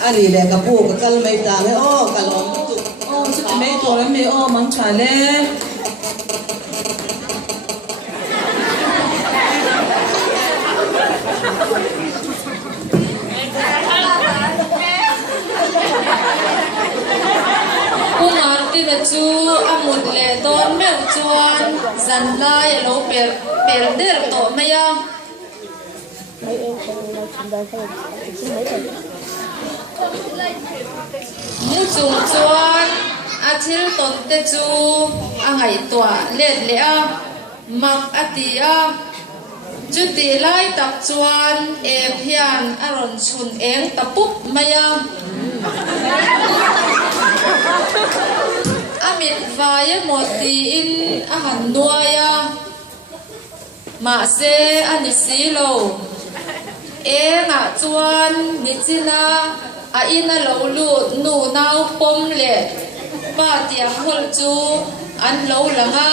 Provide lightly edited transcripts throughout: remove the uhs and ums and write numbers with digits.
anh đi lên cái bộ cái cal mấy ta mấy cái lon tụ chút mấy tuổi em mấy mắng trả lệ Kung arti na chu amut le don meu chuan zan lai lo per der to maya mu chung chuan a thil ton te chu a ngai twa let le a mak ati a chu ti lai tak chuan e phian a ron chun eng tapup maya amit vaya moti in a han nuaya ma se ani silo e nga chuan michina a ina lo lut nu nau pom le pa tiang hol chu an lo langa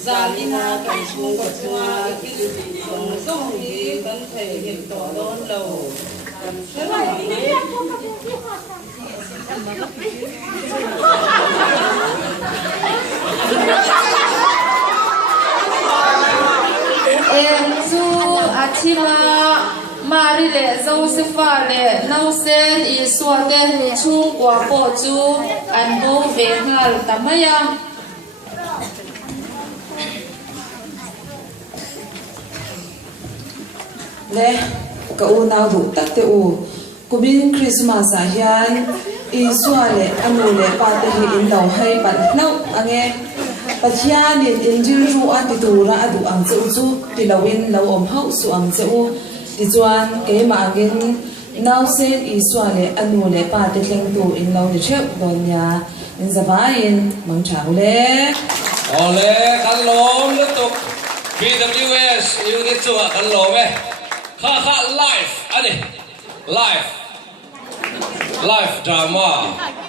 Zalina kan chung ka chunga kili song song hi kan thei him to don lo em chu athima mari le Josepha le nausen I swate chung kwa po chu an bo ve ngal tamaya lệ cái u nào đủ tắc te u kubin Christmas à hiền Isua lệ anu lệ ba te hi in đầu hay bận nấu anh nghe bát hiền in jiu ru an ti tu ra adu ang cheu chu ti lawin lo om hau su ang cheu ti chuan ke ma ngin nau sen Isua lệ anu lệ ba te thleng tu in lo ni cheu don ya in zavain mang chau lệ ole kan lom lu tuk BWS unit chuwa kan lom e ha live ani live drama